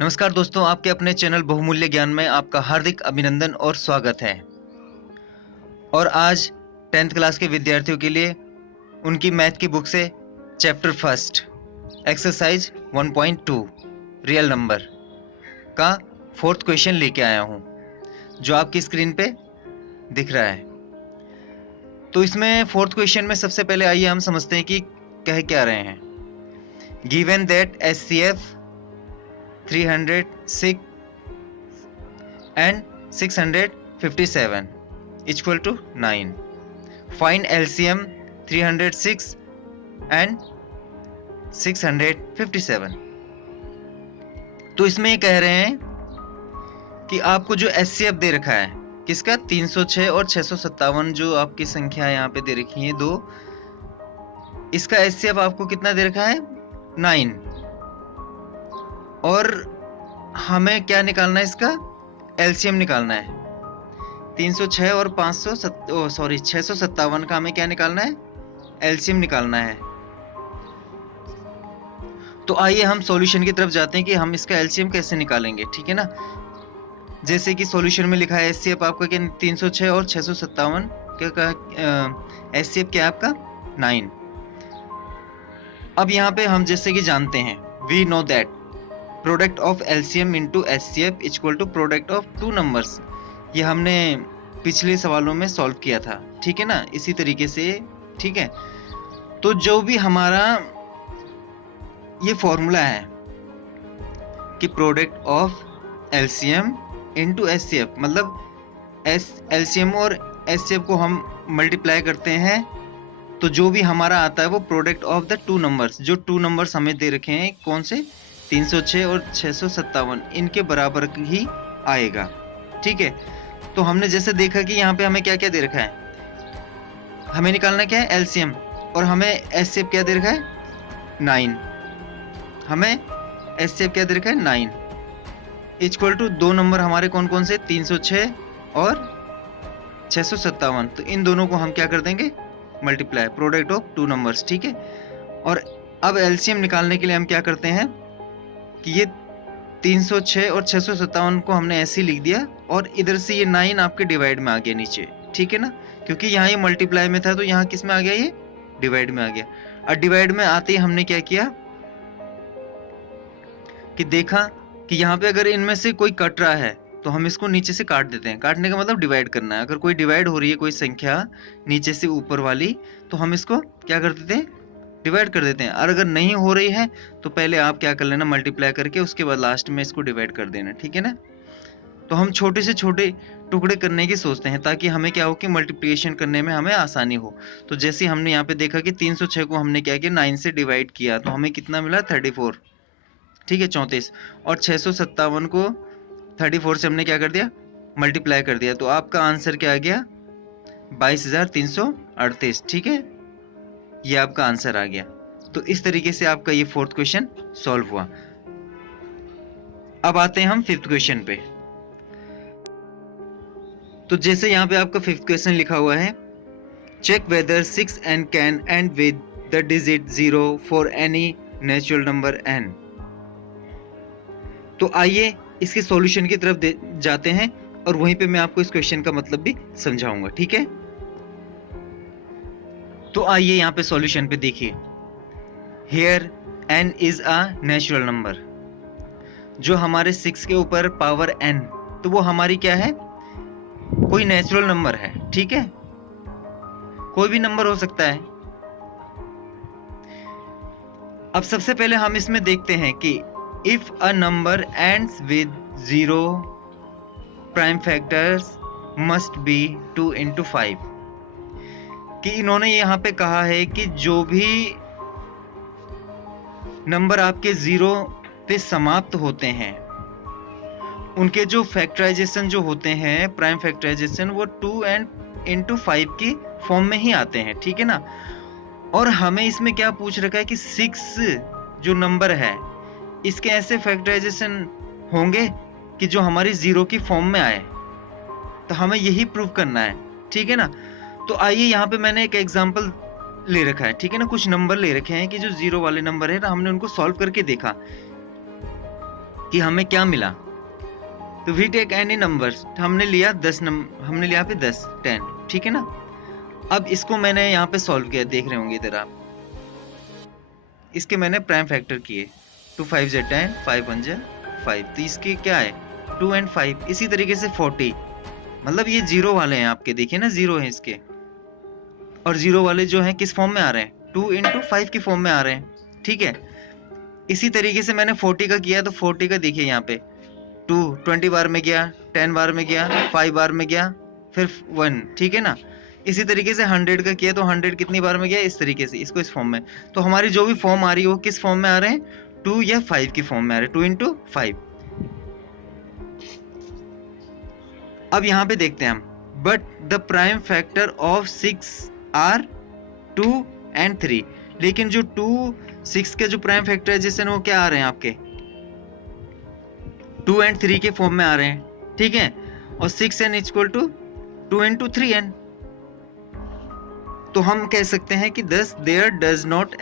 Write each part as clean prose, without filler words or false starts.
नमस्कार दोस्तों, आपके अपने चैनल बहुमूल्य ज्ञान में आपका हार्दिक अभिनंदन और स्वागत है। और आज 10th क्लास के विद्यार्थियों के लिए उनकी मैथ की बुक से chapter first exercise 1.2 real number का 4th क्वेश्चन लेके आया हूँ, जो आपकी स्क्रीन पे दिख रहा है। तो इसमें 4th क्वेश्चन में सबसे पहले आइए हम समझते हैं कि कह क्या रहे हैं। Given that HCF 306 and 657 equal to 9. Find LCM 306 and 657. तो इसमें ये कह रहे हैं कि आपको जो HCF दे रखा है किसका 306 और 657 जो आपकी संख्या यहाँ पे दे रखी है दो, इसका HCF आपको कितना दे रखा है 9 और हमें क्या निकालना है, इसका LCM निकालना है। 306 और 657 का हमें क्या निकालना है, LCM निकालना है। तो आइए हम सॉल्यूशन की तरफ जाते हैं कि हम इसका LCM कैसे निकालेंगे, ठीक है ना। जैसे कि सॉल्यूशन में लिखा है HCF आपका क्या 306 और 657 क्या HCF क्या है आपका 9। अब यहाँ पे हम जैसे कि जानते हैं we know that product of LCM into HCF equal to product of two numbers. ये हमने पिछले सवालों में सॉल्व किया था, ठीक है ना, इसी तरीके से, ठीक है। तो जो भी हमारा ये फॉर्मूला है कि product of LCM into HCF, मतलब LCM और HCF को हम मल्टीप्लाई करते हैं तो जो भी हमारा आता है वो product of the two numbers, जो टू नंबर्स हमें दे रखे हैं कौन से 306 और 657, इनके बराबर ही आएगा, ठीक है। तो हमने जैसे देखा कि यहाँ पे हमें क्या क्या दे रखा है, हमें निकालना क्या है LCM, और हमें HCF क्या दे रखा है 9, हमें HCF क्या दे रखा है 9 इक्वल टू दो नंबर हमारे कौन कौन से 306 और 657। तो इन दोनों को हम क्या कर देंगे multiply, product of two numbers, ठीक है। और अब LCM निकालने के लिए हम क्या करते हैं कि ये 306 और 657 को हमने ऐसे ही लिख दिया और इधर से ये 9 आपके डिवाइड में आ गया नीचे, ठीक है ना, क्योंकि यहाँ ये मल्टीप्लाई में था तो यहाँ किस में आ गया, ये डिवाइड में आ गया। और डिवाइड में आते ही हमने क्या किया कि देखा कि यहाँ पे अगर इनमें से कोई कट रहा है तो हम इसको नीचे से काट देते हैं। काटने का मतलब डिवाइड करना है। अगर कोई डिवाइड हो रही है कोई संख्या नीचे से ऊपर वाली तो हम इसको क्या कर देते हैं डिवाइड कर देते हैं। और अगर नहीं हो रही है तो पहले आप क्या कर लेना मल्टीप्लाई करके उसके बाद लास्ट में इसको डिवाइड कर देना, ठीक है ना। तो हम छोटे से छोटे टुकड़े करने की सोचते हैं ताकि हमें क्या हो कि मल्टीप्लिकेशन करने में हमें आसानी हो। तो जैसे हमने यहाँ पे देखा कि 306 को हमने क्या किया 9 से डिवाइड किया तो हमें कितना मिला 34, ठीक है 34, और 657 को 34 से हमने क्या कर दिया मल्टीप्लाई कर दिया। तो आपका आंसर क्या आ गया 22,338, ठीक है, ये आपका आंसर आ गया। तो इस तरीके से आपका ये 4th क्वेश्चन सॉल्व हुआ। अब आते हैं हम 5th क्वेश्चन पे। तो जैसे यहाँ पे आपका 5th क्वेश्चन लिखा हुआ है, check whether 6 n can end with the digit 0 for any natural number n। तो आइए इसके सॉल्यूशन की तरफ जाते हैं और वहीं पे मैं आपको इस क्वेश्चन का मतलब भी समझाऊंगा, ठीक है। तो आइए यहाँ पे सॉल्यूशन पे देखिए, here n is a natural number. जो हमारे 6 के ऊपर पावर n, तो वो हमारी क्या है कोई नेचुरल नंबर है, ठीक है, कोई भी नंबर हो सकता है। अब सबसे पहले हम इसमें देखते हैं कि if a number ends with 0 prime factors must be 2 into 5, कि इन्होंने यहाँ पे कहा है कि जो भी नंबर आपके 0 पे समाप्त होते हैं उनके जो फैक्टराइजेशन जो होते हैं प्राइम फैक्टराइजेशन वो 2 into 5 की फॉर्म में ही आते हैं, ठीक है ना। और हमें इसमें क्या पूछ रखा है कि 6 जो नंबर है इसके ऐसे फैक्टराइजेशन होंगे कि जो हमारी 0 की फॉर्म में आए, तो हमें यही प्रूव करना है, ठीक है ना। तो आइए यहाँ पे मैंने एक एग्जांपल ले रखा है, ठीक है ना, कुछ नंबर ले रखे हैं कि जो 0 वाले नंबर है ना हमने उनको सॉल्व करके देखा कि हमें क्या मिला। तो वी टेक एनी नंबर्स, हमने लिया 10 नंबर, हमने लिया पे 10 10, ठीक है ना। अब इसको मैंने यहाँ पे सॉल्व किया, देख रहे होंगे इधर आप, इसके मैंने प्राइम फैक्टर किए। 2 5 ज 10, 5 1 ज 5, तो इसके क्या है 2 and 5। इसी तरीके से 40, मतलब ये जीरो वाले हैं आपके, देखिए ना जीरो है इसके, और जीरो वाले जो हैं किस फॉर्म में आ रहे हैं 2 into 5 की फॉर्म में आ रहे हैं, ठीक है। इसी तरीके से मैंने 40 का किया, तो 40 का देखिए यहाँ पे 2 20 बार में गया, 10 बार में गया, 5 बार में गया, फिर 1, ठीक है ना। इसी तरीके से 100 का किया तो 100 कितनी बार में गया, इस तरीके से, इसको इस फॉर्म में। तो हमारी जो भी फॉर्म आ रही है वो किस फॉर्म में आ रहे हैं 2 या 5 की फॉर्म में आ रहे हैं, 2 into 5। अब यहाँ पे देखते हैं हम, but the prime factor of 6 are 2 and 3, लेकिन जो 2 6 के जो प्राइम फैक्टर है जिससे वो क्या आ रहे हैं आपके 2 and 3 के फॉर्म में आ रहे हैं, ठीक है। और 6n equal to 2 into 3n, तो हम कह सकते हैं कि thus there does not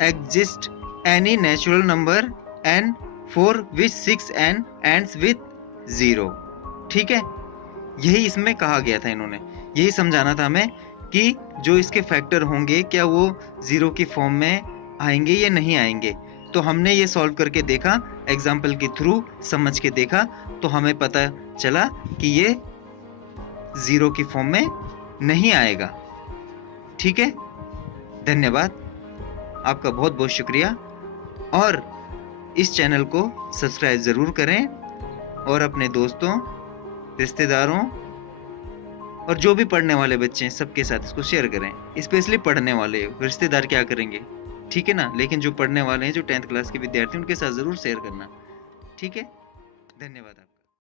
exist any natural number n for which 6n ends with 0, ठीक है। यही इसमें कहा गया था, इन्होंने यही समझाना था हमें कि जो इसके फैक्टर होंगे क्या वो 0 की फॉर्म में आएंगे या नहीं आएंगे। तो हमने ये सॉल्व करके देखा, एग्जाम्पल के थ्रू समझ के देखा, तो हमें पता चला कि ये 0 की फॉर्म में नहीं आएगा, ठीक है। धन्यवाद, आपका बहुत बहुत शुक्रिया, और इस चैनल को सब्सक्राइब ज़रूर करें, और अपने दोस्तों, रिश्तेदारों और जो भी पढ़ने वाले बच्चे हैं सबके साथ इसको शेयर करें। स्पेशली पढ़ने वाले, रिश्तेदार क्या करेंगे, ठीक है ना, लेकिन जो पढ़ने वाले हैं, जो 10th क्लास के विद्यार्थी, उनके साथ ज़रूर शेयर करना, ठीक है। धन्यवाद।